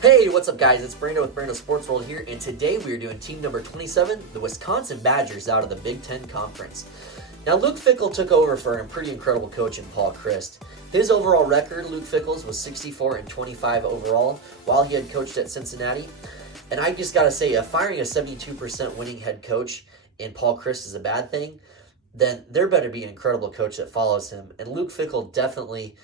Hey, what's up guys? It's Brando with Brando Sports World here, and today we are doing team number 27, the Wisconsin Badgers out of the Big Ten Conference. Now, Luke Fickell took over for a pretty incredible coach in Paul Chryst. His overall record, Luke Fickell's, was 64-25 overall while he had coached at Cincinnati. And I just gotta say, firing a 72% winning head coach in Paul Chryst is a bad thing, then there better be an incredible coach that follows him. And Luke Fickell definitely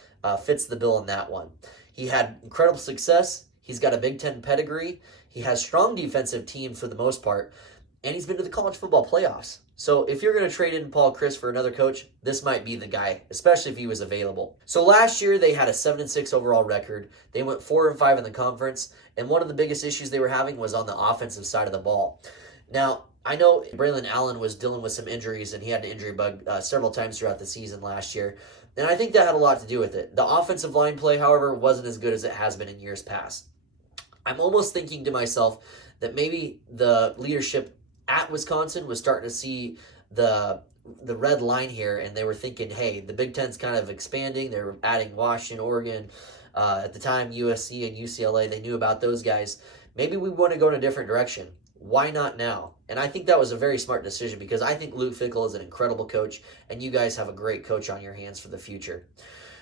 fits the bill in that one. He had incredible success. He's got a Big Ten pedigree. He has strong defensive teams for the most part. And he's been to the college football playoffs. So if you're going to trade in Paul Chryst for another coach, this might be the guy, especially if he was available. So last year they had a 7-6 overall record. They went 4-5 in the conference. And one of the biggest issues they were having was on the offensive side of the ball. Now, I know Braylon Allen was dealing with some injuries, and he had an injury bug several times throughout the season last year. And I think that had a lot to do with it. The offensive line play, however, wasn't as good as it has been in years past. I'm almost thinking to myself that maybe the leadership at Wisconsin was starting to see the red line here, and they were thinking, hey, the Big Ten's kind of expanding. They're adding Washington, Oregon, at the time USC and UCLA. They knew about those guys. Maybe we want to go in a different direction. Why not now? And I think that was a very smart decision because I think Luke Fickell is an incredible coach, and you guys have a great coach on your hands for the future.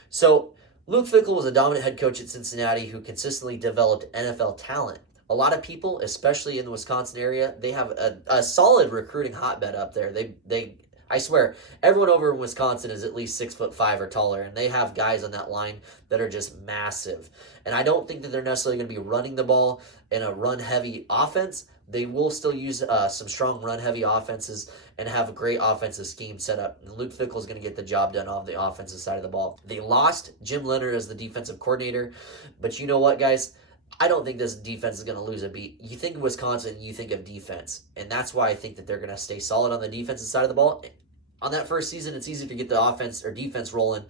So Luke Fickell was a dominant head coach at Cincinnati who consistently developed NFL talent. A lot of people, especially in the Wisconsin area, they have a solid recruiting hotbed up there. I swear, everyone over in Wisconsin is at least 6'5" or taller, and they have guys on that line that are just massive. And I don't think that they're necessarily going to be running the ball in a run-heavy offense. They will still use some strong run-heavy offenses and have a great offensive scheme set up. And Luke Fickell is going to get the job done on the offensive side of the ball. They lost Jim Leonhard as the defensive coordinator, but you know what, guys? I don't think this defense is going to lose a beat. You think of Wisconsin, you think of defense, and that's why I think that they're going to stay solid on the defensive side of the ball. On that first season, it's easy to get the offense or defense rolling,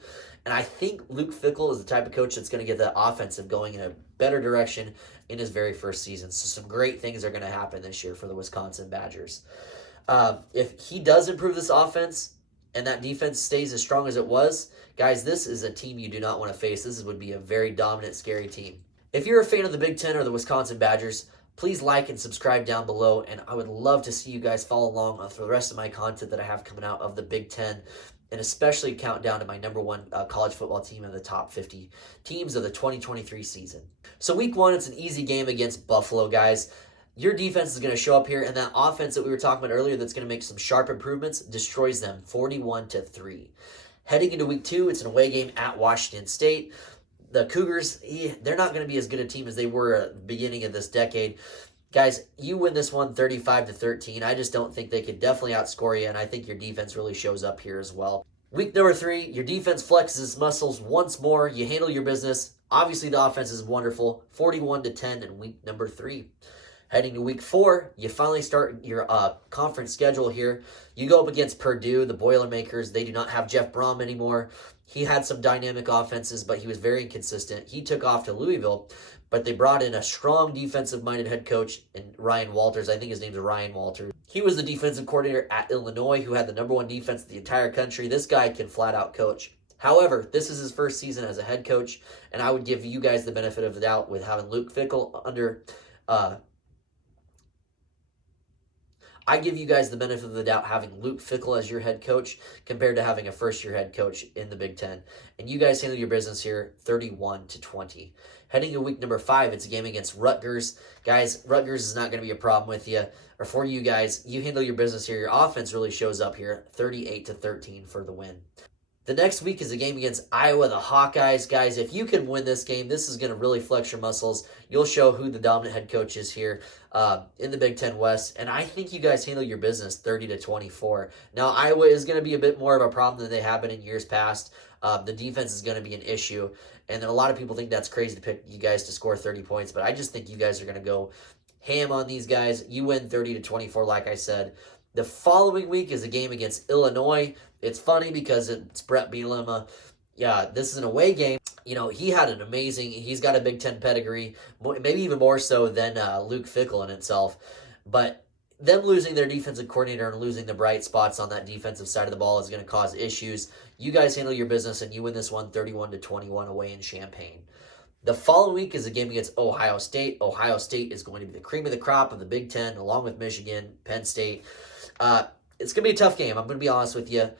and I think Luke Fickell is the type of coach that's going to get the offensive going in a better direction in his very first season. So some great things are going to happen this year for the Wisconsin Badgers. If he does improve this offense and that defense stays as strong as it was, guys, this is a team you do not want to face. This would be a very dominant, scary team. If you're a fan of the Big Ten or the Wisconsin Badgers, please like and subscribe down below, and I would love to see you guys follow along for the rest of my content that I have coming out of the Big Ten, and especially count down to my number one college football team in the top 50 teams of the 2023 season. So week one, it's an easy game against Buffalo, guys. Your defense is going to show up here, and that offense that we were talking about earlier that's going to make some sharp improvements destroys them 41-3. Heading into week two, it's an away game at Washington State. The Cougars, they're not going to be as good a team as they were at the beginning of this decade. Guys, you win this one 35-13. I just don't think they could definitely outscore you, and I think your defense really shows up here as well. Week number three, your defense flexes its muscles once more. You handle your business. Obviously, the offense is wonderful. 41-10 in week number three. Heading to week four, you finally start your conference schedule here. You go up against Purdue, the Boilermakers. They do not have Jeff Brom anymore. He had some dynamic offenses, but he was very inconsistent. He took off to Louisville, but they brought in a strong defensive-minded head coach in Ryan Walters. I think his name is Ryan Walters. He was the defensive coordinator at Illinois, who had the number one defense in the entire country. This guy can flat-out coach. However, this is his first season as a head coach, and I would give you guys the benefit of the doubt with having Luke Fickell under I give you guys the benefit of the doubt having Luke Fickell as your head coach compared to having a first-year head coach in the Big Ten. And you guys handle your business here 31-20. Heading to week number five, it's a game against Rutgers. Guys, Rutgers is not going to be a problem with you or for you guys. You handle your business here. Your offense really shows up here 38-13 for the win. The next week is a game against Iowa, the Hawkeyes. Guys, if you can win this game, this is going to really flex your muscles. You'll show who the dominant head coach is here in the Big Ten West. And I think you guys handle your business 30-24. Now, Iowa is going to be a bit more of a problem than they have been in years past. The defense is going to be an issue. And then a lot of people think that's crazy to pick you guys to score 30 points. But I just think you guys are going to go ham on these guys. You win 30-24, like I said. The following week is a game against Illinois. It's funny because it's Brett Bielema. Yeah, this is an away game. You know, he's got a Big Ten pedigree, maybe even more so than Luke Fickell in itself. But them losing their defensive coordinator and losing the bright spots on that defensive side of the ball is going to cause issues. You guys handle your business, and you win this one 31-21 away in Champaign. The following week is a game against Ohio State. Ohio State is going to be the cream of the crop of the Big Ten, along with Michigan, Penn State. It's going to be a tough game. I'm going to be honest with you.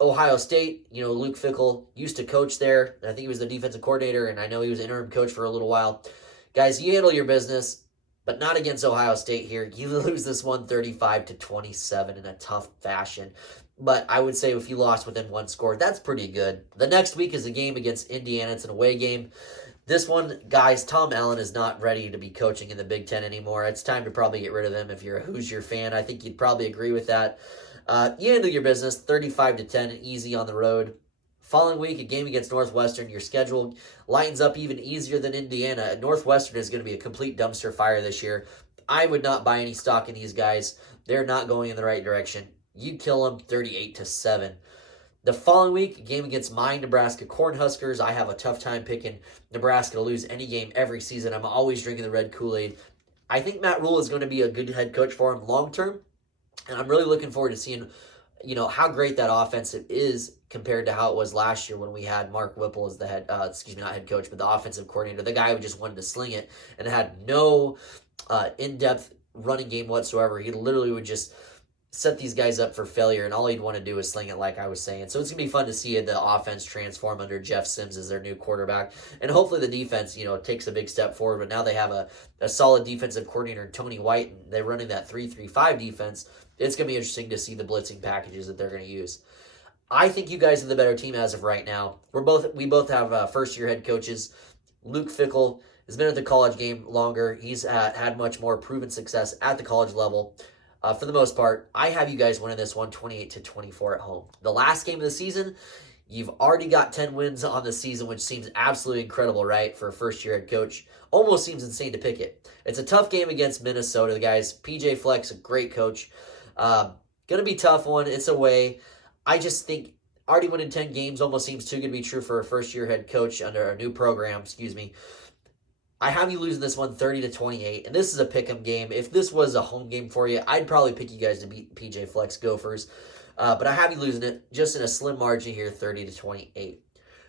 Ohio State, Luke Fickell used to coach there. I think he was the defensive coordinator, and I know he was interim coach for a little while. Guys, you handle your business, but not against Ohio State here. You lose this one 35-27 in a tough fashion. But I would say if you lost within one score, that's pretty good. The next week is a game against Indiana. It's an away game. This one, guys, Tom Allen is not ready to be coaching in the Big Ten anymore. It's time to probably get rid of him if you're a Hoosier fan. I think you'd probably agree with that. You handle your business, 35-10, easy on the road. Following week, a game against Northwestern. Your schedule lightens up even easier than Indiana. Northwestern is going to be a complete dumpster fire this year. I would not buy any stock in these guys. They're not going in the right direction. You kill them 38-7. The following week, a game against my Nebraska Cornhuskers. I have a tough time picking Nebraska to lose any game every season. I'm always drinking the red Kool-Aid. I think Matt Rule is going to be a good head coach for him long term, and I'm really looking forward to seeing, how great that offense is compared to how it was last year when we had Mark Whipple as the not head coach, but the offensive coordinator, the guy who just wanted to sling it and had no in-depth running game whatsoever. He literally would just set these guys up for failure, and all he'd want to do is sling it, like I was saying. So it's going to be fun to see the offense transform under Jeff Sims as their new quarterback. And hopefully the defense, takes a big step forward. But now they have a solid defensive coordinator, Tony White, and they're running that 3-3-5 defense. It's going to be interesting to see the blitzing packages that they're going to use. I think you guys are the better team as of right now. We both have first-year head coaches. Luke Fickell has been at the college game longer. He's had much more proven success at the college level. For the most part, I have you guys winning this one 28-24 at home. The last game of the season, you've already got 10 wins on the season, which seems absolutely incredible, right, for a first-year head coach. Almost seems insane to pick it. It's a tough game against Minnesota. The guys, PJ Fleck's a great coach. Going to be a tough one. It's away. I just think already winning 10 games almost seems too good to be true for a first-year head coach under a new program, I have you losing this one 30-28, and this is a pick'em game. If this was a home game for you, I'd probably pick you guys to beat PJ Fleck's Gophers. But I have you losing it just in a slim margin here, 30-28.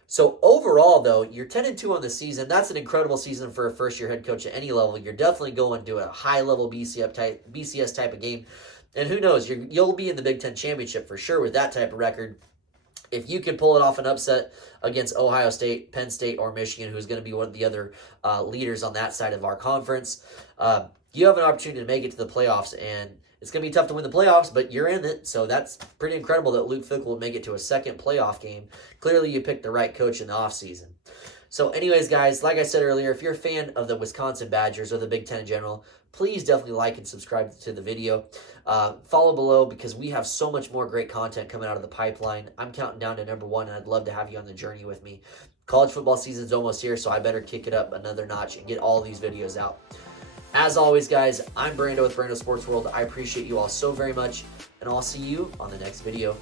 So overall, though, you're 10-2 on the season. That's an incredible season for a first-year head coach at any level. You're definitely going to a high-level BCS type of game. And who knows, you'll be in the Big Ten Championship for sure with that type of record. If you could pull it off an upset against Ohio State, Penn State, or Michigan, who's going to be one of the other leaders on that side of our conference, you have an opportunity to make it to the playoffs. And it's going to be tough to win the playoffs, but you're in it. So that's pretty incredible that Luke Fickell would make it to a second playoff game. Clearly, you picked the right coach in the offseason. So anyways, guys, like I said earlier, if you're a fan of the Wisconsin Badgers or the Big Ten in general, please definitely like and subscribe to the video. Follow below because we have so much more great content coming out of the pipeline. I'm counting down to number 1, and I'd love to have you on the journey with me. College football season's almost here, so I better kick it up another notch and get all these videos out. As always, guys, I'm Brando with Brando Sports World. I appreciate you all so very much, and I'll see you on the next video.